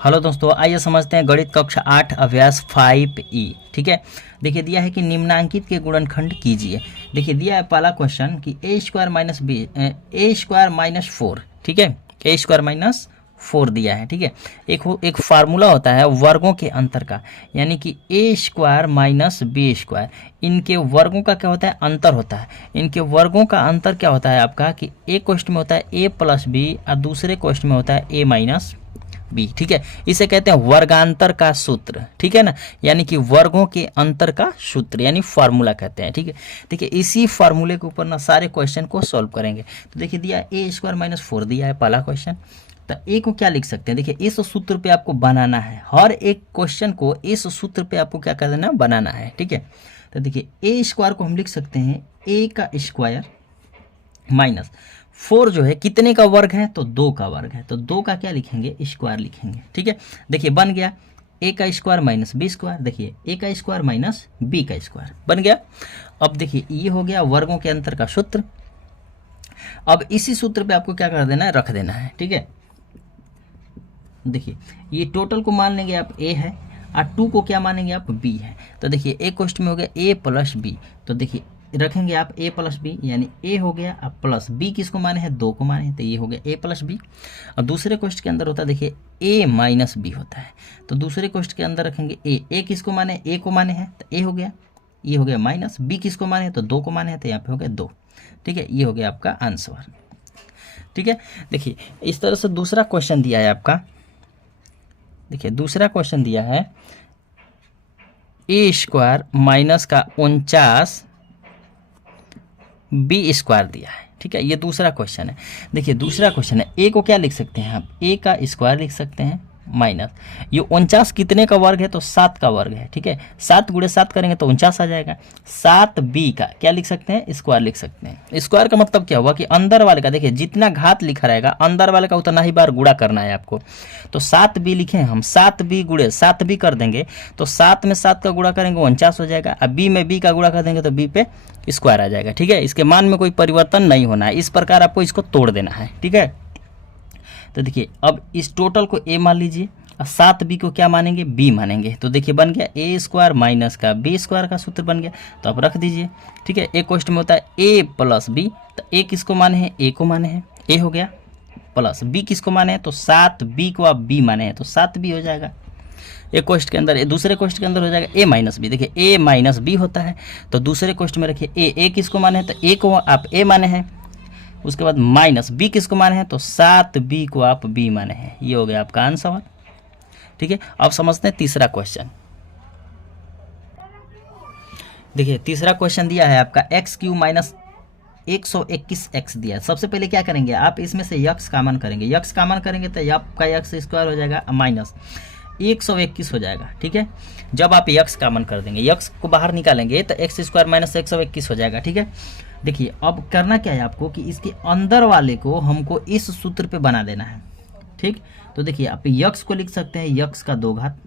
Hello दोस्तों, आइए समझते हैं गणित कक्षा 8 अभ्यास 5E। ठीक है, देखिए दिया है कि निम्नांकित के गुणनखंड कीजिए। देखिए दिया है पहला क्वेश्चन कि ए स्क्वायर माइनस 4। ठीक है, ए स्क्वायर माइनस 4 दिया है। ठीक है, एक फार्मूला होता है वर्गों के अंतर का, यानी कि A square minus B square, इनके वर्गों का क्या होता है, अंतर होता है। इनके वर्गों का अंतर क्या होता है आपका कि एक क्वेश्चन में होता है ए प्लस बी और दूसरे क्वेश्चन में होता है ए माइनस बी। ठीक है, इसे कहते हैं वर्गांतर का सूत्र। ठीक है ना, यानी कि वर्गों के अंतर का सूत्र यानी फार्मूला कहते हैं। ठीक है, देखिए इसी फार्मूले के ऊपर ना सारे क्वेश्चन को सॉल्व करेंगे। तो देखिए दिया ए स्क्वायर माइनस 4 दिया है पहला क्वेश्चन। तो ए को क्या लिख सकते हैं, देखिए इस सूत्र पे आपको बनाना है, हर एक क्वेश्चन को इस सूत्र पे आपको क्या कर देना, बनाना है। ठीक है, तो देखिए ए स्क्वायर को हम लिख सकते हैं ए का स्क्वायर माइनस 4 जो है कितने का वर्ग है, तो 2 का वर्ग है, तो 2 का क्या लिखेंगे, स्क्वायर लिखेंगे। ठीक है, देखिए बन गया ए का स्क्वायर माइनस बी स्क्वायर। देखिए ए का स्क्वायर माइनस बी का स्क्वायर बन गया। अब देखिए ये हो गया वर्गों के अंतर का सूत्र। अब इसी सूत्र पे आपको क्या कर देना है, रख देना है। ठीक है, देखिए ये टोटल को मान लेंगे आप ए है और 2 को क्या मानेंगे आप, बी है। तो देखिए एक क्वेश्चन में हो गया ए प्लस बी, तो देखिए रखेंगे आप ए प्लस बी, यानी ए हो गया अब प्लस बी किसको माने हैं, 2 को माने हैं, तो ये हो गया ए प्लस बी। और दूसरे क्वेश्चन के अंदर होता है देखिए ए माइनस बी होता है, तो दूसरे क्वेश्चन के अंदर रखेंगे ए किसको माने, ए को माने हैं, तो ए हो गया, ये हो गया माइनस बी किसको माने हैं, तो 2 को माने हैं, तो यहाँ पे हो गया 2। ठीक है, ये हो गया आपका आंसर। ठीक है, देखिए इस तरह से दूसरा क्वेश्चन दिया है आपका। देखिए दूसरा क्वेश्चन दिया है ए स्क्वायर माइनस का 49 बी स्क्वायर दिया है। ठीक है, ये दूसरा क्वेश्चन है। देखिए दूसरा क्वेश्चन है, ए को क्या लिख सकते हैं आप, ए का स्क्वायर लिख सकते हैं माइनस ये 49 कितने का वर्ग है, तो 7 का वर्ग है। ठीक है, 7 गुणे 7 करेंगे तो 49 आ जाएगा। 7 बी का क्या लिख सकते हैं, स्क्वायर लिख सकते हैं। स्क्वायर का मतलब क्या हुआ कि अंदर वाले का, देखिए जितना घात लिखा रहेगा अंदर वाले का उतना ही बार गुणा करना है आपको। तो 7 बी लिखे हम, 7 बी गुणे 7 बी कर देंगे तो 7 में 7 का गुणा करेंगे 49 हो जाएगा, अब बी में बी का गुणा कर देंगे तो बी पे स्क्वायर आ जाएगा। ठीक है, इसके मान में कोई परिवर्तन नहीं होना है, इस प्रकार आपको इसको तोड़ देना है। ठीक है, तो देखिए अब इस टोटल को ए मान लीजिए और 7 बी को क्या मानेंगे, बी मानेंगे। तो देखिए बन गया ए स्क्वायर माइनस का बी स्क्वायर का सूत्र बन गया, तो आप रख दीजिए। ठीक है, एक क्वेश्चन में होता है ए प्लस बी, तो ए किसको माने हैं, ए को माने हैं, ए हो गया प्लस बी किसको माने हैं, तो 7 बी को आप बी माने हैं, तो 7 बी हो जाएगा। एक क्वेश्चन के अंदर, दूसरे क्वेश्चन के अंदर हो जाएगा ए माइनस बी। देखिए ए माइनस बी होता है, तो दूसरे क्वेश्चन में रखिए ए किसको माने हैं, तो ए को आप ए माने हैं, उसके बाद माइनस बी किसको माने हैं, तो 7 बी को आप बी माने हैं। ये हो गया आपका आंसर। ठीक है, अब समझते हैं तीसरा क्वेश्चन। देखिए तीसरा क्वेश्चन दिया है आपका एक्स क्यू माइनस 121x दिया है। सबसे पहले क्या करेंगे आप, इसमें से यक्स कॉमन करेंगे, यक्स कॉमन करेंगे तो आपका यक्स स्क्वायर हो जाएगा माइनस 121 हो जाएगा। ठीक है, जब आप यक्स कॉमन कर देंगे, यक्स को बाहर निकालेंगे तो एक्स स्क्वायर माइनस 121 हो जाएगा। ठीक है, देखिए अब करना क्या है आपको कि इसके अंदर वाले को हमको इस सूत्र पे बना देना है। ठीक, तो देखिए आप यक्स को लिख सकते हैं यक्स का 2 घात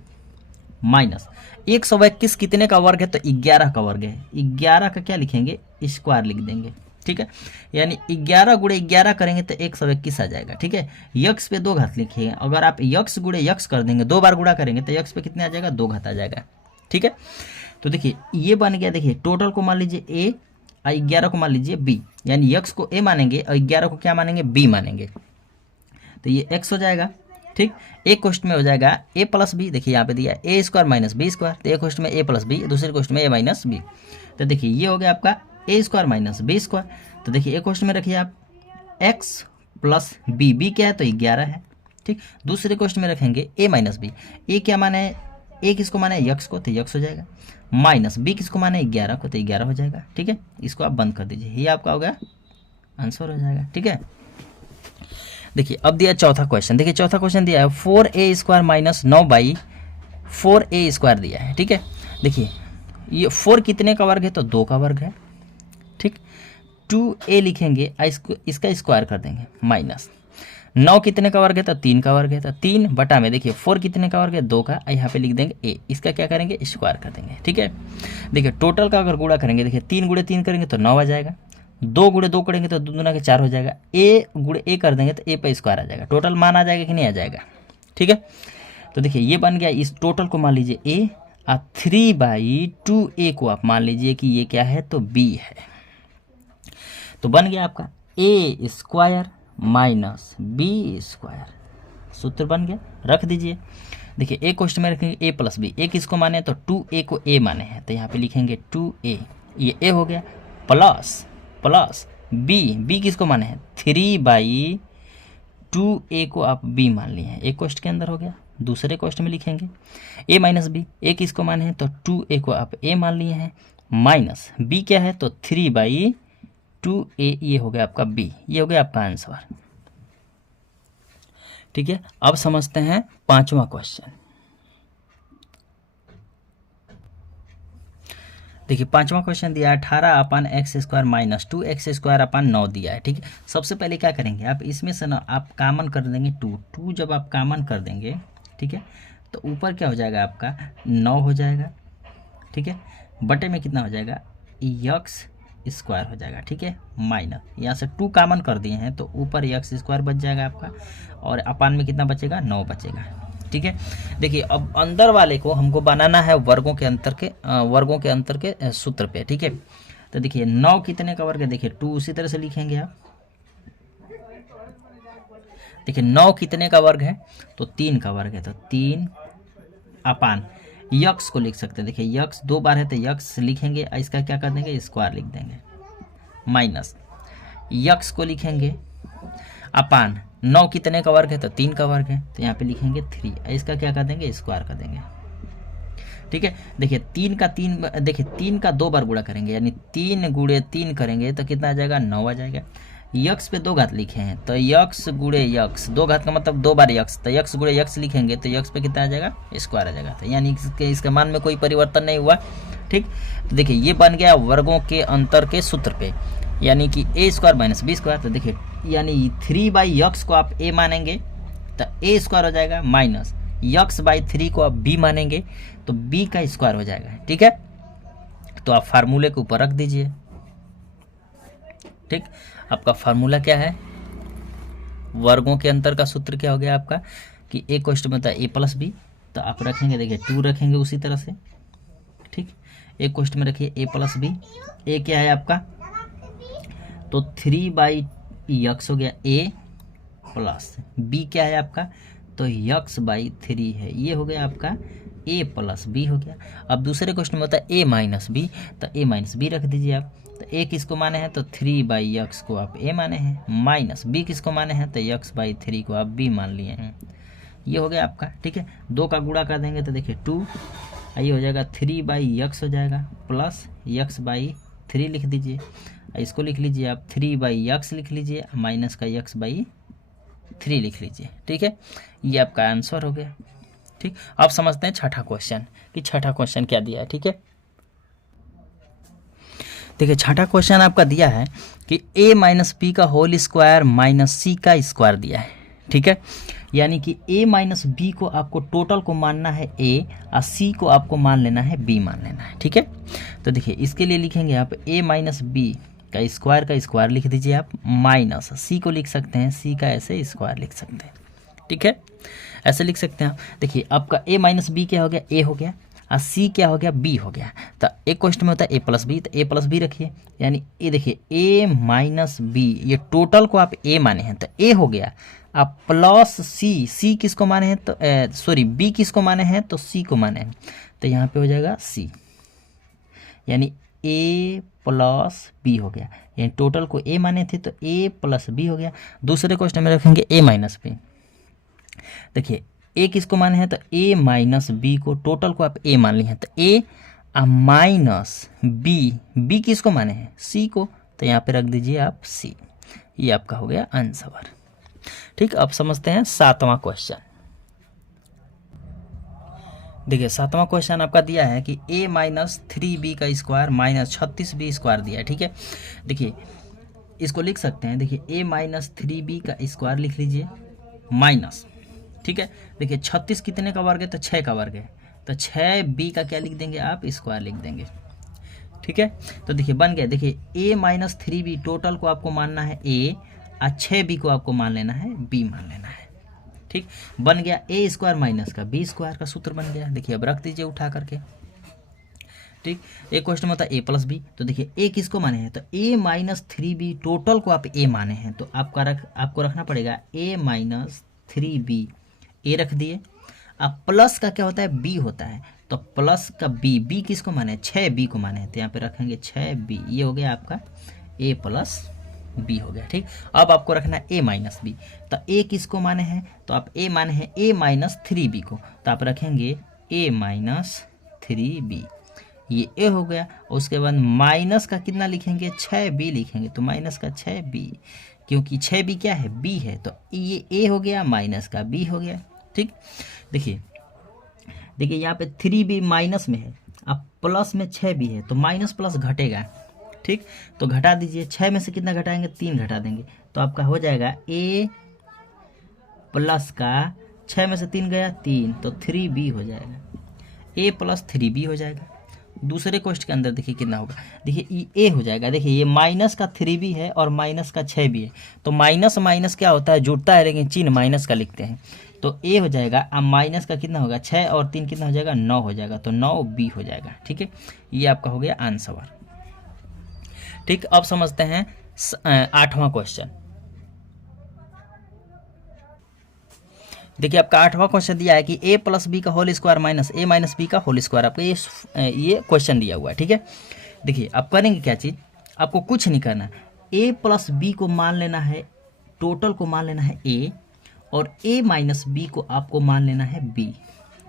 माइनस 121 कितने का वर्ग है, तो 11 का वर्ग है। 11 का क्या लिखेंगे, स्क्वायर लिख देंगे। ठीक है, यानी 11 गुणे 11 करेंगे तो 121 आ जाएगा। ठीक है, यक्स पे 2 घात लिखिए, अगर आप यक्स गुणे यक्स कर देंगे, 2 बार गुणा करेंगे तो यक्स पे कितने आ जाएगा, 2 घात आ जाएगा। ठीक है, तो देखिए ये बन गया। देखिए टोटल को मान लीजिए ए और 11 को मान लीजिए बी, यानी यक्स को ए मानेंगे और 11 को क्या मानेंगे, बी मानेंगे, तो ये एक्स हो जाएगा। ठीक, एक क्वेश्चन में हो जाएगा ए प्लस बी, देखिए यहाँ पे दिया ए स्क्वायर माइनस बी स्क्वायर, तो एक क्वेश्चन में ए प्लस बी, दूसरे क्वेश्चन में ए माइनस बी। तो देखिए ये हो गया आपका ए स्क्वायर माइनस बी स्क्वायर। तो देखिए एक क्वेश्चन में रखिए आप एक्स प्लस बी, बी क्या है तो 11 है। ठीक, दूसरे क्वेश्चन में रखेंगे ए माइनस बी, ए क्या माने है, ए किसको माने है, यक्स को, तो यक्स हो जाएगा, माइनस बी किसको माने 11 को, तो 11 हो जाएगा। ठीक है, इसको आप बंद कर दीजिए, ये आपका हो गया आंसर हो जाएगा। ठीक है, देखिए अब दिया चौथा क्वेश्चन। देखिए चौथा क्वेश्चन दिया है 4a square minus 9/4a square दिया है। ठीक है, देखिए ये 4 कितने का वर्ग है, तो 2 का वर्ग है। ठीक, 2a लिखेंगे, इसका स्क्वायर कर देंगे माइनस 9 कितने का वर्ग है, तो 3 का वर्ग है, तो 3 बटा में देखिए 4 कितने का वर्ग है, 2 का, यहाँ पे लिख देंगे a, इसका क्या करेंगे, स्क्वायर कर देंगे। ठीक है, देखिए टोटल का अगर गुणा करेंगे, देखिए 3 गुणे 3 करेंगे तो 9 आ जाएगा, 2 गुणे 2 करेंगे तो 2 दूना के 4 हो जाएगा, ए गुणे ए कर देंगे तो ए पे स्क्वायर आ जाएगा, टोटल मान आ जाएगा कि नहीं आ जाएगा। ठीक है, तो देखिए ये बन गया, इस टोटल को मान लीजिए ए, और 3/2a को आप मान लीजिए कि ये क्या है, तो b है। तो बन गया आपका a² माइनस b², सूत्र बन गया, रख दीजिए। देखिए ए क्वेश्चन में रखेंगे a प्लस बी, ए किसको माने तो 2a को a माने हैं, तो यहाँ पे लिखेंगे 2a, ये a हो गया, प्लस b किसको माने हैं 3/2a को आप b मान लिए हैं, एक क्वेश्चन के अंदर हो गया। दूसरे क्वेश्चन में लिखेंगे a माइनस बी, a किसको माने हैं तो 2a को आप a मान लिए हैं, माइनस b क्या है तो 3/2a, ये हो गया आपका b, ये हो गया आपका आंसर। ठीक है, अब समझते हैं 5वां क्वेश्चन। देखिए 5वां क्वेश्चन दिया है 18/x² माइनस 2x² 9 दिया है। ठीक है, सबसे पहले क्या करेंगे आप, इसमें से ना आप कॉमन कर देंगे 2 जब आप कॉमन कर देंगे, ठीक है, तो ऊपर क्या हो जाएगा आपका 9 हो जाएगा। ठीक है, बटे में कितना हो जाएगा x² हो जाएगा। ठीक है, माइनस यहाँ से 2 कॉमन कर दिए हैं तो ऊपर x² बच जाएगा आपका, और अपान में कितना बचेगा 9 बचेगा। ठीक है, देखिए अब अंदर वाले को हमको बनाना है वर्गों के अंतर के सूत्र पे। ठीक है, तो देखिए 9 कितने का वर्ग है, देखिए 2 उसी तरह से लिखेंगे आप। देखिए 9 कितने का वर्ग है तो 3 का वर्ग है, तो 3 अपान यक्स को लिख सकते हैं। देखिए यक्स 2 बार है तो यक्स लिखेंगे, इसका क्या कर देंगे स्क्वायर लिख देंगे, माइनस यक्स को लिखेंगे अपान 9 कितने का वर्ग है तो 3 का वर्ग है, तो यहाँ पे लिखेंगे 3, इसका क्या कर देंगे स्क्वायर कर देंगे। ठीक है, देखिए 3 का 2 बार गुणा करेंगे, यानी 3 गुणे 3 करेंगे तो कितना आ जाएगा 9 आ जाएगा। यक्स पे 2 घात लिखे हैं तो यक्स गुणे यक्स, 2 घात का मतलब 2 बार यक्स, तो यक्स गुणे यक्स लिखेंगे तो यक्स पे कितना आ जाएगा स्क्वायर आ जाएगा, तो यानी इसके मान में कोई परिवर्तन नहीं हुआ। ठीक, तो देखिए ये बन गया वर्गों के अंतर के सूत्र पे, यानी कि a² माइनस b²। तो देखिए यानी 3/x को आप a मानेंगे तो a² हो जाएगा, माइनस x/3 को आप b मानेंगे तो b का स्क्वायर हो जाएगा। ठीक है, तो आप फार्मूले के ऊपर रख दीजिए। ठीक, आपका फार्मूला क्या है, वर्गों के अंतर का सूत्र क्या हो गया आपका कि a क्वेश्चन में था a प्लस बी, तो आप रखेंगे देखिए 2 रखेंगे उसी तरह से। ठीक, एक क्वेश्चन में रखिए a प्लस बी, a क्या है आपका तो 3/x हो गया a, प्लस b क्या है आपका तो x/3 है, ये हो गया आपका a प्लस b हो गया। अब दूसरे क्वेश्चन में होता है a माइनस बी, तो a माइनस बी रख दीजिए आप, तो a किसको माने हैं तो 3/x को आप a माने हैं, माइनस b किसको माने हैं तो x/3 को आप b मान लिए हैं, ये हो गया आपका। ठीक है, 2 का गुणा कर देंगे तो देखिए 2, ये हो जाएगा 3/x हो जाएगा, प्लस x/3 लिख दीजिए, इसको लिख लीजिए आप 3/x लिख लीजिए, माइनस का x/3 लिख लीजिए। ठीक है, ये आपका आंसर हो गया। ठीक, अब समझते हैं छठा क्वेश्चन कि छठा क्वेश्चन क्या दिया है। ठीक है, देखिए छठा क्वेश्चन आपका दिया है कि a माइनस बी का होल स्क्वायर माइनस सी का स्क्वायर दिया है। ठीक है, यानी कि a माइनस बी को आपको टोटल को मानना है a और c को आपको मान लेना है b मान लेना है। ठीक है, तो देखिए इसके लिए लिखेंगे आप a माइनस बी का स्क्वायर लिख दीजिए आप, माइनस सी को लिख सकते हैं, सी का ऐसे स्क्वायर लिख सकते हैं। ठीक है, ऐसे लिख सकते हैं आप। देखिए आपका a माइनस बी क्या हो गया a हो गया, और c क्या हो गया b हो गया। तो एक क्वेश्चन में होता है a प्लस बी, तो a प्लस बी रखिए, यानी ये देखिए a माइनस बी, ये टोटल को आप a माने हैं तो a हो गया, आप प्लस c किसको माने हैं तो सॉरी b किसको माने हैं तो c को माने हैं, तो यहाँ पे हो जाएगा c, यानी a प्लस बी हो गया, यानी टोटल को a माने थे तो a प्लस बी हो गया। दूसरे क्वेश्चन में रखेंगे a माइनस बी, देखिए a किसको माने हैं तो a माइनस बी को, टोटल को आप a मान लिए हैं तो a माइनस बी किसको माने हैं c को, तो यहाँ पे रख दीजिए आप c, ये आपका हो गया आंसर। ठीक, अब समझते हैं 7वां क्वेश्चन। देखिए 7वां क्वेश्चन आपका दिया है कि a माइनस 3b का स्क्वायर माइनस 36b स्क्वायर दिया है। ठीक है, देखिए इसको लिख सकते हैं, देखिए a माइनस 3b का स्क्वायर लिख लीजिए, माइनस, ठीक है, देखिए 36 कितने का वर्ग है तो 6 का वर्ग है, तो 6b का क्या लिख देंगे आप स्क्वायर लिख देंगे। ठीक है, तो देखिए बन गया, देखिए a माइनस 3b टोटल को आपको मानना है a और 6b को आपको मान लेना है b मान लेना है। ठीक, बन गया ए स्क्वायर माइनस का बी स्क्वायर का सूत्र बन गया। देखिए अब रख दीजिए उठा करके। ठीक, एक क्वेश्चन में होता है ए प्लस बी, तो देखिए ए किसको माने हैं, तो ए माइनस 3b, टोटल को आप ए माने हैं, तो आपको रखना पड़ेगा ए माइनस 3b, ए रख दिए। अब प्लस का क्या होता है, बी होता है, तो प्लस का बी किसको माने हैं, 6b को माने हैं, तो यहाँ पे रखेंगे 6b, ये हो गया आपका ए प्लस बी हो गया। ठीक, अब आपको रखना है ए माइनस बी, तो ए किसको माने हैं, तो आप ए माने हैं ए माइनस 3b को, तो आप रखेंगे ए माइनस 3b, ये ए हो गया। और उसके बाद माइनस का कितना लिखेंगे, 6b लिखेंगे, तो माइनस का 6b, क्योंकि 6b क्या है, b है, तो ये ए हो गया, माइनस का b हो गया। ठीक, देखिए यहाँ पे 3b माइनस में है, अब प्लस में 6b है, तो माइनस प्लस घटेगा। ठीक, तो घटा दीजिए, 6 में से कितना घटाएंगे, 3 घटा देंगे, तो आपका हो जाएगा ए प्लस का 6 में से 3 गया 3, तो 3b हो जाएगा, ए प्लस 3b हो जाएगा। दूसरे क्वेश्चन के अंदर देखिए कितना होगा, देखिए ये ए हो जाएगा। देखिए ये माइनस का 3b है और माइनस का 6b है, तो माइनस माइनस क्या होता है, जुड़ता है, लेकिन चिन्ह माइनस का लिखते हैं, तो ए हो जाएगा। अब माइनस का कितना होगा, 6 और 3 कितना हो जाएगा, 9 हो जाएगा, तो 9b हो जाएगा। ठीक है, ये आपका हो गया आंसर। ठीक, अब समझते हैं 8वां क्वेश्चन। देखिए आपका 8वां क्वेश्चन दिया है कि ए प्लस बी का होल स्क्वायर माइनस ए माइनस बी का होल स्क्वायर, आपका ये क्वेश्चन दिया हुआ है। ठीक है, देखिए आप करेंगे क्या चीज़, आपको कुछ नहीं करना, ए प्लस बी को मान लेना है, टोटल को मान लेना है ए, और ए माइनस बी को आपको मान लेना है बी।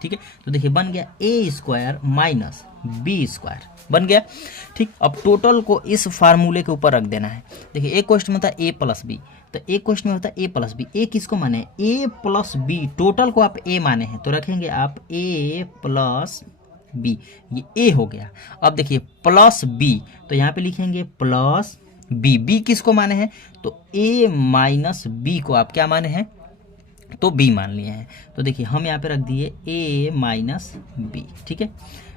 ठीक है, तो देखिए बन गया ए स्क्वायर माइनस बी स्क्वायर बन गया। ठीक, अब टोटल को इस फार्मूले के ऊपर रख देना है। देखिए एक क्वेश्चन में होता है ए प्लस बी, तो एक क्वेश्चन में होता है ए प्लस बी, ए किसको माने हैं, ए प्लस बी, टोटल को आप ए माने हैं, तो रखेंगे आप ए प्लस बी, ये ए हो गया। अब देखिए प्लस बी, तो यहाँ पे लिखेंगे प्लस बी, बी किसको माने हैं, तो ए माइनस बी को आप क्या माने हैं, तो बी मान लिए हैं, तो देखिए हम यहाँ पे रख दिए ए माइनस बी। ठीक है,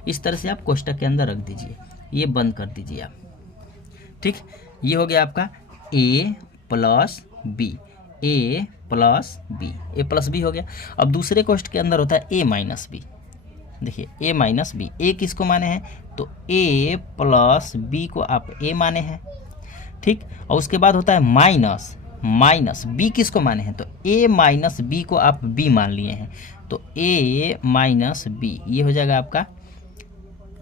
इस तरह से आप कोष्टक के अंदर रख दीजिए, ये बंद कर दीजिए आप। ठीक, ये हो गया आपका ए प्लस बी, ए प्लस बी, ए प्लस बी हो गया। अब दूसरे कोष्टक के अंदर होता है ए माइनस बी, देखिए ए माइनस बी, ए किसको माने हैं, तो ए प्लस बी को आप ए माने हैं। ठीक, और उसके बाद होता है माइनस, माइनस बी किसको माने हैं, तो ए माइनस बी को आप बी मान लिए हैं, तो ए माइनस बी, ये हो जाएगा आपका,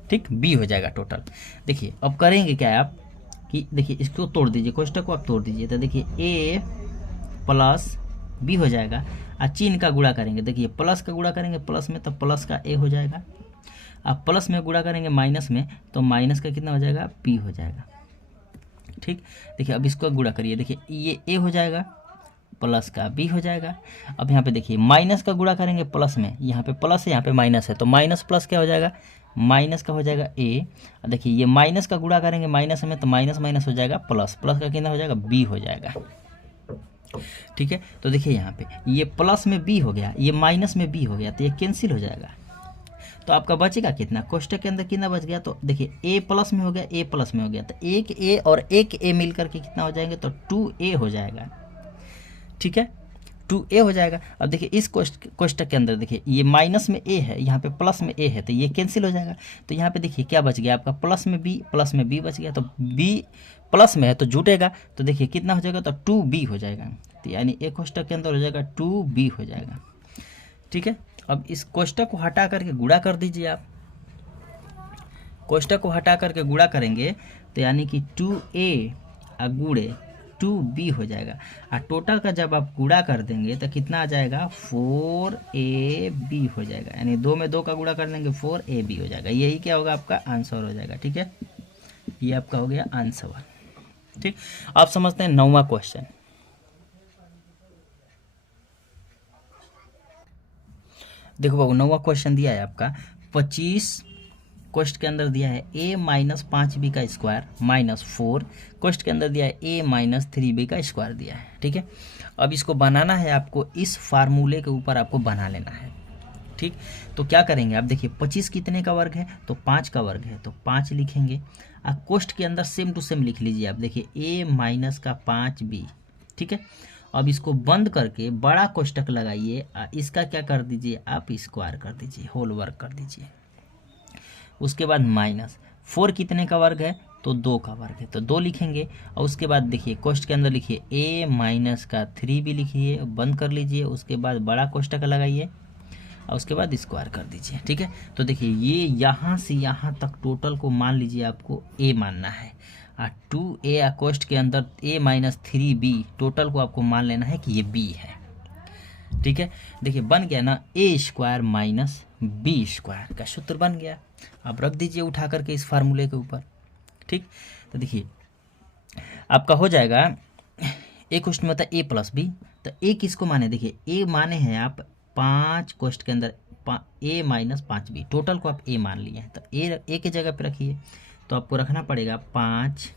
ठीक, बी हो जाएगा टोटल। देखिए अब करेंगे क्या आप कि देखिए इसको तोड़ दीजिए, कोष्टक को आप तोड़ दीजिए, तो देखिए ए प्लस बी हो जाएगा, और चिन्ह का गुणा करेंगे, देखिए प्लस का गुणा करेंगे प्लस में, तो प्लस का ए हो जाएगा, अब प्लस में गुणा करेंगे माइनस में, तो माइनस का कितना हो जाएगा, बी हो जाएगा। ठीक, देखिए अब इसको गुणा करिए, देखिए ये ए हो जाएगा, प्लस का बी हो जाएगा। अब यहाँ पे देखिए माइनस का गुणा करेंगे प्लस में, यहाँ पे प्लस है यहाँ पे माइनस है, तो माइनस प्लस क्या हो जाएगा, माइनस का हो जाएगा ए। देखिए ये माइनस का गुणा करेंगे माइनस में, तो माइनस माइनस हो जाएगा प्लस, प्लस का कितना हो जाएगा, बी हो जाएगा। ठीक है, तो देखिए यहाँ पे ये प्लस में बी हो गया, ये माइनस में बी हो गया, तो ये कैंसिल हो जाएगा, तो आपका बचेगा कितना, कोष्टक के अंदर कितना बच गया, तो देखिए ए प्लस में हो गया, ए प्लस में हो गया, तो एक ए और एक ए मिल करके कितना हो जाएंगे, तो 2a हो जाएगा। ठीक है, 2a हो जाएगा। अब देखिए इस कोष्टक के अंदर देखिए ये माइनस में a है, यहाँ पे प्लस में a है, तो ये कैंसिल हो जाएगा, तो यहाँ पे देखिए क्या बच गया आपका, प्लस में b बच गया, तो b प्लस में है तो जुटेगा, तो देखिए कितना हो जाएगा, तो 2b हो जाएगा, तो यानी एक कोष्टक के अंदर हो जाएगा 2b हो जाएगा। ठीक है, अब इस कोष्टक को हटा करके गुणा कर दीजिए आप, कोष्टक को हटा करके गुणा करेंगे तो यानी कि 2a गुणे 2b हो जाएगा, और टोटल का जब आप गुणा कर देंगे तो कितना आ जाएगा, 4ab हो जाएगा, यानी 2 में 2 का गुणा कर देंगे 4ab हो जाएगा। यही क्या होगा, आपका आंसर हो जाएगा। ठीक है, ये आपका हो गया आंसर। ठीक, आप समझते हैं 9वां क्वेश्चन। देखो बाबू 9वां क्वेश्चन दिया है आपका 25 क्वेश्चन के अंदर दिया है a माइनस 5b का स्क्वायर माइनस 4, क्वेश्चन के अंदर दिया है a माइनस 3b का स्क्वायर दिया है। ठीक है, अब इसको बनाना है आपको, इस फार्मूले के ऊपर आपको बना लेना है। ठीक, तो क्या करेंगे आप, देखिए 25 कितने का वर्ग है, तो 5 का वर्ग है, तो 5 लिखेंगे, आप कोष्ट के अंदर सेम टू सेम लिख लीजिए आप, देखिए a माइनस का 5b। ठीक है, अब इसको बंद करके बड़ा कोष्टक लगाइए, इसका क्या कर दीजिए आप, स्क्वायर कर दीजिए, होल वर्ग कर दीजिए। उसके बाद माइनस 4 कितने का वर्ग है, तो 2 का वर्ग है, तो 2 लिखेंगे। और उसके बाद देखिए कोष्ट के अंदर लिखिए a माइनस का 3 भी लिखिए, बंद कर लीजिए। उसके बाद बड़ा कोष्टक लगाइए और उसके बाद स्क्वायर कर दीजिए। ठीक है, तो देखिए ये यहाँ से यहाँ तक टोटल को मान लीजिए आपको a मानना है, और 2a कोष्ट के अंदर a माइनस 3b टोटल को आपको मान लेना है कि ये b है। ठीक है, देखिए बन गया ना, a square minus b square का सूत्र बन गया। आप रख दीजिए उठा करके इस फार्मूले के ऊपर। ठीक, तो देखिए आपका हो जाएगा, ए क्वेश्चन में होता है a प्लस बी, तो a किसको माने, देखिए a माने हैं आप 5 क्वेश्चन के अंदर a माइनस 5b, टोटल को आप a मान लिए हैं, तो a की जगह पे रखिए, तो आपको रखना पड़ेगा 5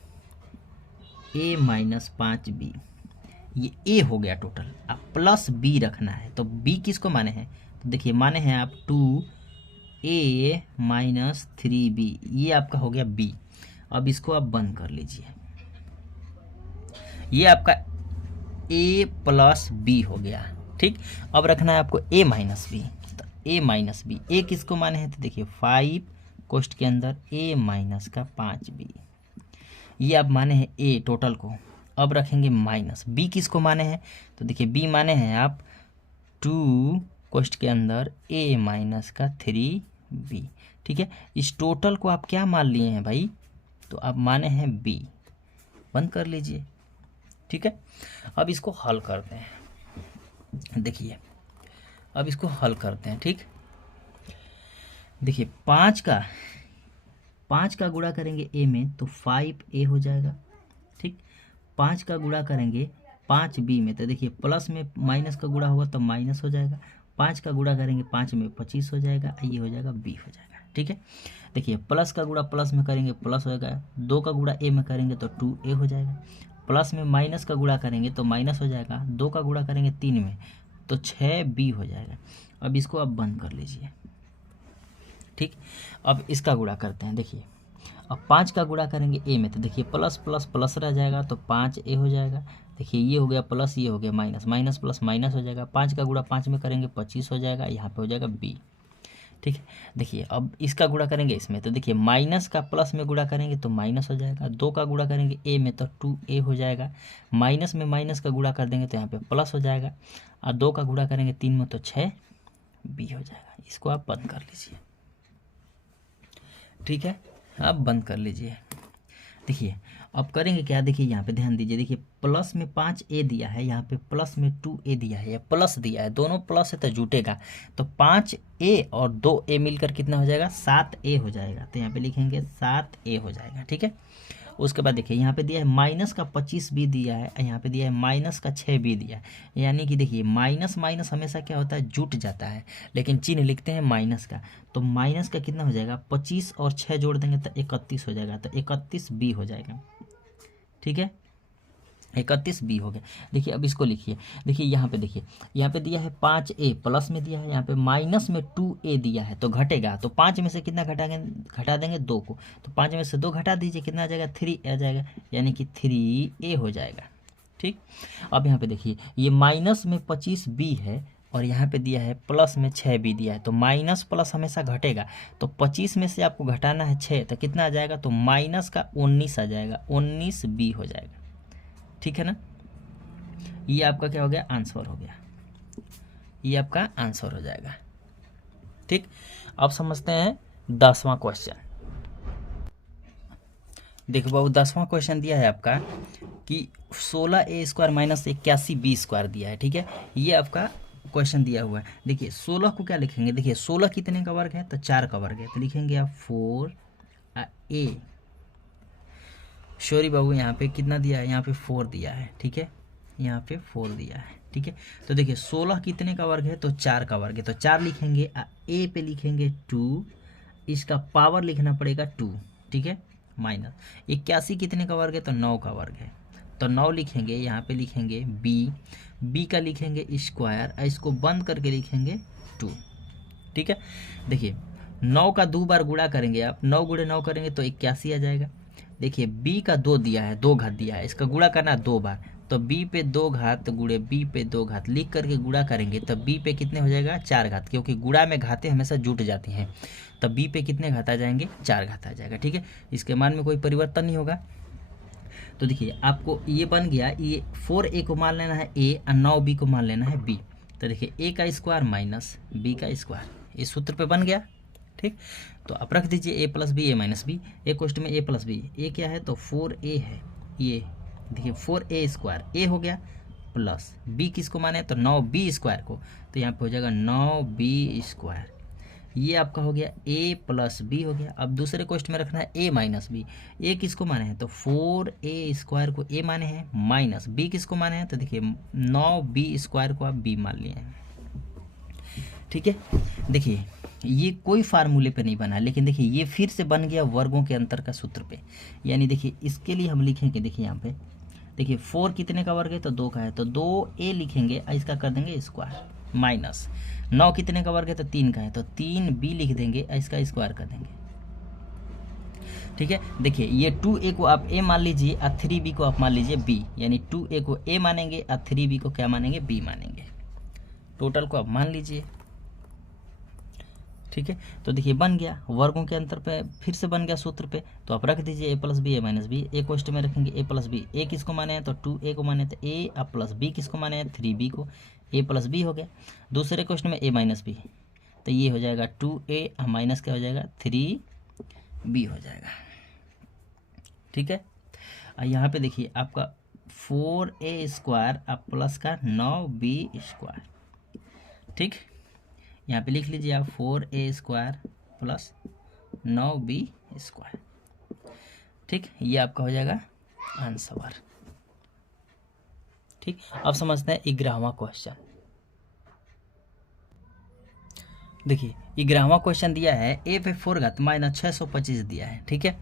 a माइनस 5b, ये a हो गया टोटल। अब प्लस b रखना है, तो b किसको माने हैं, तो देखिए माने हैं आप 2a माइनस 3b, ये आपका हो गया b। अब इसको आप बंद कर लीजिए, ये आपका a प्लस b हो गया। ठीक, अब रखना है आपको a माइनस बी, तो a माइनस बी, a किसको माने हैं, तो देखिए 5 कोष्ट के अंदर a माइनस का 5b, ये आप माने हैं a टोटल को। अब रखेंगे माइनस b किसको माने हैं, तो देखिए b माने हैं आप 2 कोष्ट के अंदर a माइनस का 3b। ठीक है, इस टोटल को आप क्या मान लिए हैं भाई, तो आप माने हैं b, बंद कर लीजिए। ठीक है, अब इसको हल करते हैं, देखिए अब इसको हल करते हैं। ठीक, देखिए 5 का गुणा करेंगे a में तो 5a हो जाएगा। ठीक, 5 का गुणा करेंगे 5b में, तो देखिए प्लस में माइनस का गुणा होगा तो माइनस हो जाएगा, 5 का गुणा करेंगे 5 में 25 हो जाएगा, ये हो जाएगा b हो जाएगा। ठीक है, देखिए प्लस का गुणा प्लस में करेंगे प्लस हो जाएगा, 2 का गुणा a में करेंगे तो 2a हो जाएगा, प्लस में माइनस का गुणा करेंगे तो माइनस हो जाएगा, 2 का गुणा करेंगे 3 में तो 6b हो जाएगा। अब इसको आप बंद कर लीजिए। ठीक, अब इसका गुणा करते हैं, देखिए अब 5 का गुणा करेंगे a में, तो देखिए प्लस प्लस प्लस रह जाएगा तो 5a हो जाएगा। देखिए ये हो गया प्लस, ये हो गया माइनस, माइनस प्लस माइनस हो जाएगा, 5 का गुणा 5 में करेंगे 25 हो जाएगा, यहाँ पे हो जाएगा b। ठीक है, देखिए अब इसका गुणा करेंगे इसमें, तो देखिए माइनस का प्लस में गुणा करेंगे तो माइनस हो जाएगा, 2 का गुणा करेंगे a में तो 2a हो जाएगा, माइनस में माइनस का गुणा कर देंगे तो यहाँ पे प्लस हो जाएगा, और 2 का गुणा करेंगे 3 में तो 6b हो जाएगा। इसको आप बंद कर लीजिए। ठीक है, आप बंद कर लीजिए। देखिए अब करेंगे क्या, देखिए यहाँ पे ध्यान दीजिए, देखिए प्लस में 5a दिया है, यहाँ पे प्लस में 2a दिया है, या प्लस दिया है, दोनों प्लस है तो जुटेगा, तो 5a और 2a मिलकर कितना हो जाएगा, 7a हो जाएगा, तो यहाँ पे लिखेंगे 7a हो जाएगा। ठीक है, उसके बाद देखिए यहाँ पे दिया है माइनस का 25b दिया है, यहाँ पे दिया है माइनस का 6b दिया है, यानी कि देखिए माइनस माइनस हमेशा क्या होता है, जुट जाता है, लेकिन चिन्ह लिखते हैं माइनस का, तो माइनस का कितना हो जाएगा, 25 और 6 जोड़ देंगे तो 31 हो जाएगा, तो 31b हो जाएगा। ठीक है, 31b हो गया। देखिए अब इसको लिखिए, देखिए यहाँ पे देखिए, यहाँ पे दिया है 5a प्लस में दिया है, यहाँ पे माइनस में 2a दिया है, तो घटेगा, तो 5 में से कितना घटा देंगे 2 को, तो 5 में से 2 घटा दीजिए, कितना आ जाएगा, 3 आ जाएगा, यानी कि 3a हो जाएगा। ठीक, अब यहाँ पे देखिए ये माइनस में 25b है और यहाँ पे दिया है प्लस में 6b दिया है, तो माइनस प्लस हमेशा घटेगा, तो 25 में से आपको घटाना है 6, तो कितना आ जाएगा, तो माइनस का 19 आ जाएगा, 19b हो जाएगा। ठीक है ना, ये आपका क्या हो गया, आंसर हो गया, ये आपका आंसर हो जाएगा। ठीक, अब समझते हैं 10वां क्वेश्चन। देखो बाबू 10वां क्वेश्चन दिया है आपका कि 16a square minus 81b square दिया है। ठीक है, ये आपका क्वेश्चन दिया हुआ है। देखिए 16 को क्या लिखेंगे, देखिए 16 कितने का वर्ग है, तो 4 का वर्ग है, तो लिखेंगे आप 4a, सॉरी बाबू यहाँ पे कितना दिया है, यहाँ पे 4 दिया है। ठीक है, यहाँ पे 4 दिया है। ठीक है, तो देखिए 16 कितने का वर्ग है, तो 4 का वर्ग है, तो 4 लिखेंगे, a पे लिखेंगे 2, इसका पावर लिखना पड़ेगा 2। ठीक है, माइनस 81 कितने का वर्ग है, तो 9 का वर्ग है, तो 9 लिखेंगे, यहाँ पे लिखेंगे b का लिखेंगे स्क्वायर, इसको बंद करके लिखेंगे 2। ठीक है, देखिए 9 का 2 बार गुणा करेंगे आप, 9 गुणे 9 करेंगे तो 81 आ जाएगा। देखिए b का 2 दिया है, 2 घात दिया है, इसका गुणा करना है 2 बार, तो b पे 2 घात गुणे b पे 2 घात लिख करके गुणा करेंगे तो b पे कितने हो जाएगा 4 घात, क्योंकि गुणा में घातें हमेशा जुट जाती हैं। तो b पे कितने घात आ जाएंगे 4 घात आ जाएगा। ठीक है, इसके मान में कोई परिवर्तन नहीं होगा। तो देखिए आपको ये बन गया, ये 4a को मान लेना है a और 9b को मान लेना है b। तो देखिए a का स्क्वायर माइनस b का स्क्वायर, इस सूत्र पे बन गया। ठीक, तो आप रख दीजिए a plus B A minus B. A question में a प्लस बी, ए क्या है तो 4a है, ये देखिए 4a स्क्वायर, a हो गया प्लस b किसको माने तो 9b स्क्वायर को, तो यहाँ पे हो जाएगा 9b स्क्वायर। ये आपका हो गया a प्लस बी हो गया। अब दूसरे क्वेश्चन में रखना है a माइनस बी। a किसको माने हैं तो 4a स्क्वायर को a माने हैं, माइनस b किसको माने हैं तो देखिए 9b स्क्वायर को आप b मान लिए हैं। ठीक है, देखिए ये कोई फार्मूले पे नहीं बना, लेकिन देखिए ये फिर से बन गया वर्गों के अंतर का सूत्र पे। यानी देखिए इसके लिए हम लिखेंगे, देखिए यहाँ पे देखिए 4 कितने का वर्ग है तो 2 का है, तो 2a लिखेंगे और इसका कर देंगे स्क्वायर, माइनस 9 कितने का वर्ग है तो 3 का है, तो 3b लिख देंगे और इसका स्क्वायर कर देंगे। ठीक है, देखिए ये 2a को आप a मान लीजिए और 3b को आप मान लीजिए b, यानी 2a को a मानेंगे और 3b को क्या मानेंगे b मानेंगे। टोटल को आप मान लीजिए। ठीक है, तो देखिए बन गया वर्गों के अंतर पे, फिर से बन गया सूत्र पे। तो आप रख दीजिए a plus B A minus B. एक क्वेश्चन में रखेंगे a प्लस बी, a किसको माने हैं तो 2a को माने तो a और प्लस b किसको माने हैं 3b को, a प्लस बी हो गया। दूसरे क्वेश्चन में a माइनस बी, तो ये हो जाएगा 2a और माइनस क्या हो जाएगा 3b हो जाएगा। ठीक है, और यहाँ पे देखिए आपका 4a स्क्वायर और प्लस का 9b स्क्वायर। ठीक, यहाँ पे लिख लीजिए आप 4a square plus 9b square. ठीक, ये आपका हो जाएगा आंसर। ठीक, अब समझते हैं 11वां क्वेश्चन। देखिए 11वां क्वेश्चन दिया है a पे 4 घात माइनस 625 दिया है। ठीक है,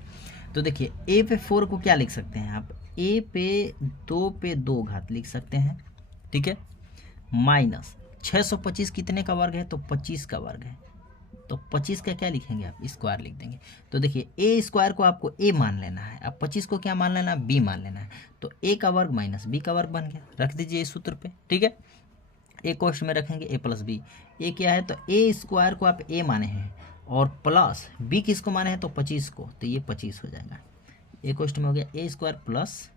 तो देखिए a पे 4 को क्या लिख सकते हैं आप, a पे 2 घात लिख सकते हैं। ठीक है, माइनस 625 कितने का वर्ग है तो 25 का वर्ग है, तो 25 का क्या लिखेंगे आप स्क्वायर लिख देंगे। तो देखिए a स्क्वायर को आपको a मान लेना है, अब 25 को क्या मान लेना है b मान लेना है, तो a का वर्ग माइनस b का वर्ग बन गया। रख दीजिए इस सूत्र पे। ठीक है, एक क्वेश्चन में रखेंगे a प्लस बी। a क्या है तो a स्क्वायर को आप a माने हैं और प्लस b किसको माने हैं तो 25 को, तो ये 25 हो जाएगा। एक क्वेश्चन में हो गया a स्क्वायर प्लस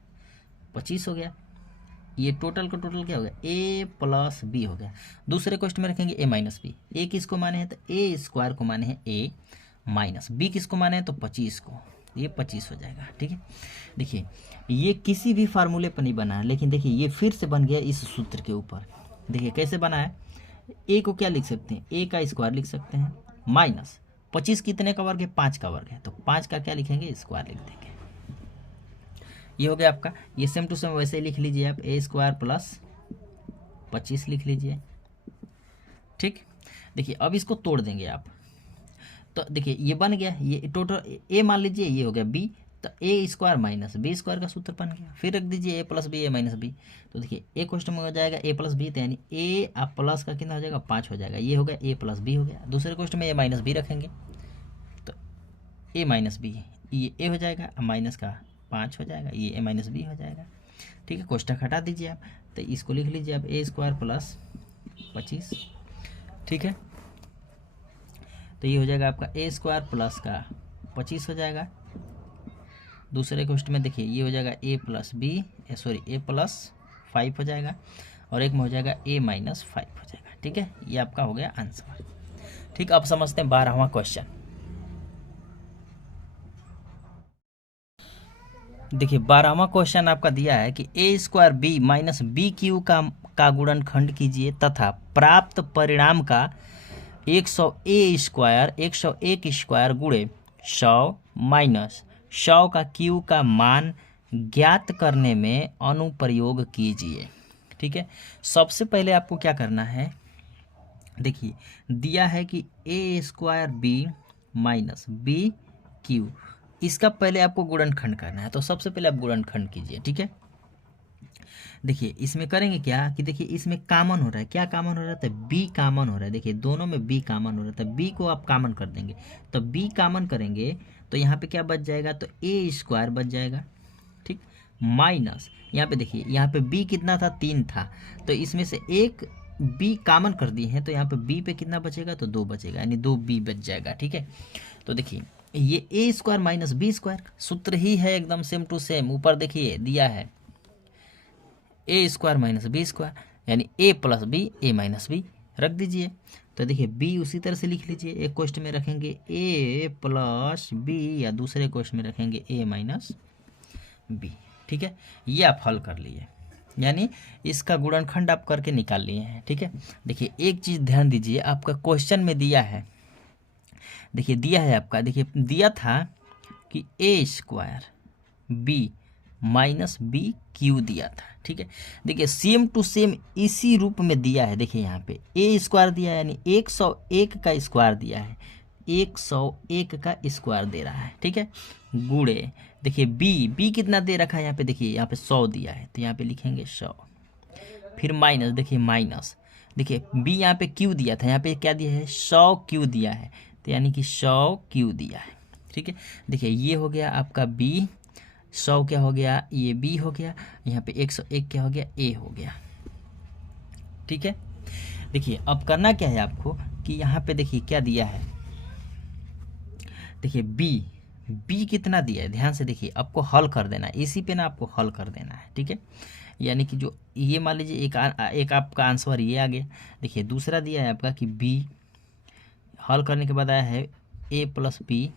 25 हो गया, ये टोटल का टोटल क्या हो गया a प्लस बी हो गया। दूसरे क्वेश्चन में रखेंगे a माइनस बी। a किसको माने हैं तो a स्क्वायर को माने हैं a, माइनस b किसको माने हैं तो 25 को, ये 25 हो जाएगा। ठीक है, देखिए ये किसी भी फार्मूले पर नहीं बना है, लेकिन देखिए ये फिर से बन गया इस सूत्र के ऊपर। देखिए कैसे बना है, a को क्या लिख सकते हैं a का स्क्वायर लिख सकते हैं, माइनस 25 कितने का वर्ग है 5 का वर्ग है, तो 5 का क्या लिखेंगे स्क्वायर लिख देंगे। ये हो गया आपका, ये सेम टू सेम वैसे ही लिख लीजिए आप, a स्क्वायर प्लस 25 लिख लीजिए। ठीक, देखिए अब इसको तोड़ देंगे आप, तो देखिए ये बन गया, ये टोटल a मान लीजिए, ये हो गया b, तो a square minus b square का सूत्र बन गया। फिर रख दीजिए a plus B A minus B. तो देखिए एक क्वेश्चन में हो जाएगा a प्लस बी, तो यानी a और प्लस का कितना हो जाएगा 5 हो जाएगा, ये हो गया a प्लस बी हो गया। दूसरे क्वेश्चन में a माइनस बी रखेंगे, तो a माइनस बी, ये a हो जाएगा और माइनस का 5 हो जाएगा, ये a माइनस बी हो जाएगा। ठीक है, कोष्टक हटा दीजिए आप, तो इसको लिख लीजिए आप a स्क्वायर प्लस 25। ठीक है, तो ये हो जाएगा आपका a स्क्वायर प्लस का 25 हो जाएगा। दूसरे क्वेश्चन में देखिए ये हो जाएगा a plus B, sorry a plus 5 हो जाएगा, और एक में हो जाएगा a माइनस 5 हो जाएगा। ठीक है, ये आपका हो गया आंसर। ठीक, अब समझते हैं 12वां क्वेश्चन। देखिए 12वां क्वेश्चन आपका दिया है कि a square B minus B Q का गुणनखंड कीजिए तथा प्राप्त परिणाम का 100a स्क्वायर 101 स्क्वायर गुणे 100 माइनस 100 का क्यू का मान ज्ञात करने में अनुप्रयोग कीजिए। ठीक है, सबसे पहले आपको क्या करना है, देखिए दिया है कि a square B minus B Q, इसका पहले आपको गुणनखंड करना है, तो सबसे पहले आप गुणनखंड कीजिए। ठीक है, देखिए इसमें करेंगे क्या कि देखिए इसमें कॉमन हो रहा है, क्या कॉमन हो रहा है तो b कॉमन हो रहा है। देखिए दोनों में b कॉमन हो रहा है, तो b को आप कॉमन कर देंगे, तो b कॉमन करेंगे तो यहाँ पे क्या बच जाएगा तो a स्क्वायर बच जाएगा। ठीक, माइनस यहाँ पे देखिए, यहाँ पे b कितना था, 3 था, तो इसमें से एक b कॉमन कर दिए हैं, तो यहाँ पे b पे कितना बचेगा, तो 2 बचेगा, यानी 2b बच जाएगा। ठीक है, तो देखिए ये ए स्क्वायर माइनस बी स्क्वायर सूत्र ही है, एकदम सेम टू सेम। ऊपर देखिए दिया है ए स्क्वायर माइनस बी स्क्वायर, यानी ए plus B A minus B रख दीजिए। तो देखिए बी उसी तरह से लिख लीजिए, एक क्वेश्चन में रखेंगे ए प्लस बी या दूसरे क्वेश्चन में रखेंगे ए माइनस बी। ठीक है, ये आप हल कर लिए, यानी इसका गुणनखंड आप करके निकाल लिए हैं। ठीक है, देखिए एक चीज़ ध्यान दीजिए, आपका क्वेश्चन में दिया है, देखिए दिया है आपका, देखिए दिया था कि A square B minus B Q दिया था। ठीक है, देखिए सेम टू सेम इसी रूप में दिया है। देखिए यहाँ पे ए स्क्वायर दिया है, यानी 101 का स्क्वायर दिया है, 101 का स्क्वायर दे रहा है। ठीक है, गुणे देखिए बी कितना दे रखा है यहाँ पे, देखिए यहाँ पे 100 दिया है, तो यहाँ पे लिखेंगे 100, फिर माइनस, देखिए माइनस, देखिए बी यहाँ पे क्यू दिया था, यहाँ पे क्या दिया है, 100 क्यू दिया है, तो यानी कि 100 क्यू दिया है। ठीक है, देखिए ये हो गया आपका बी, 100 क्या हो गया, ये बी हो गया, यहाँ पे 101 क्या हो गया, ए हो गया। ठीक है, देखिए अब करना क्या है आपको कि यहाँ पे देखिए क्या दिया है, देखिए बी कितना दिया है, ध्यान से देखिए, आपको हल कर देना है, इसी पे ना आपको हल कर देना है। ठीक है, यानी कि जो ये मान लीजिए एक आपका आंसर ये आ गया। देखिए दूसरा दिया है आपका कि बी, हल करने के बाद आया है ए प्लस बी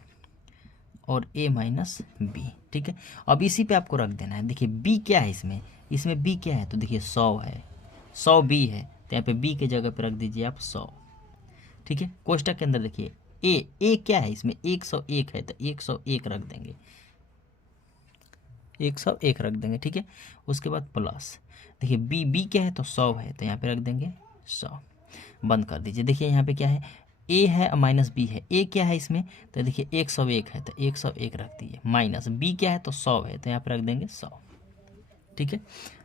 और ए माइनस बी। ठीक है, अब इसी पे आपको रख देना है। देखिए बी क्या है इसमें बी क्या है, तो देखिए 100 है, 100 बी है, तो यहाँ पे बी के जगह पे रख दीजिए आप 100। ठीक है, कोष्टक के अंदर देखिए ए क्या है इसमें, 101 है, तो 101 रख देंगे, 101 रख देंगे। ठीक है, उसके बाद प्लस, देखिए बी क्या है, तो 100 है, तो यहाँ पे रख देंगे 100, बंद कर दीजिए। देखिए यहाँ पे क्या है, ए है माइनस बी है, ए क्या है इसमें, तो देखिए 101 है, तो 101 रख दिए, माइनस बी क्या है, तो 100 है, तो यहाँ पे रख देंगे 100। ठीक है,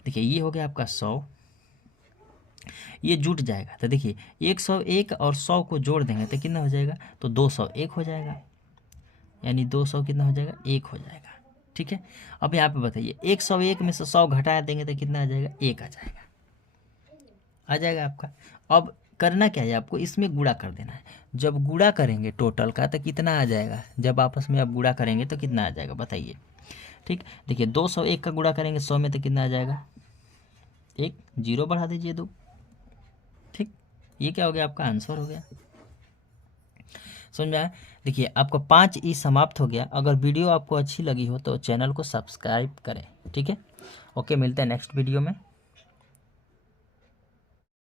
देखिए ये हो गया आपका 100, ये जुट जाएगा, तो देखिए 101 और 100 को जोड़ देंगे तो कितना हो जाएगा, तो 201 हो जाएगा, यानी 200 कितना हो जाएगा, 1 हो जाएगा। ठीक है, अब यहाँ पे बताइए 101 में से 100 घटा देंगे तो कितना आ जाएगा, 1 आ जाएगा आपका। अब करना क्या है आपको, इसमें गुणा कर देना है। जब गुणा करेंगे टोटल का तो कितना आ जाएगा, जब आपस में आप गुणा करेंगे तो कितना आ जाएगा बताइए। ठीक, देखिए 201 का गुणा करेंगे 100 में तो कितना आ जाएगा, 1 जीरो बढ़ा दीजिए 2। ठीक, ये क्या हो गया, आपका आंसर हो गया। समझ में आया। देखिए आपका 5 समाप्त हो गया। अगर वीडियो आपको अच्छी लगी हो तो चैनल को सब्सक्राइब करें। ठीक है, ओके, मिलते हैं नेक्स्ट वीडियो में।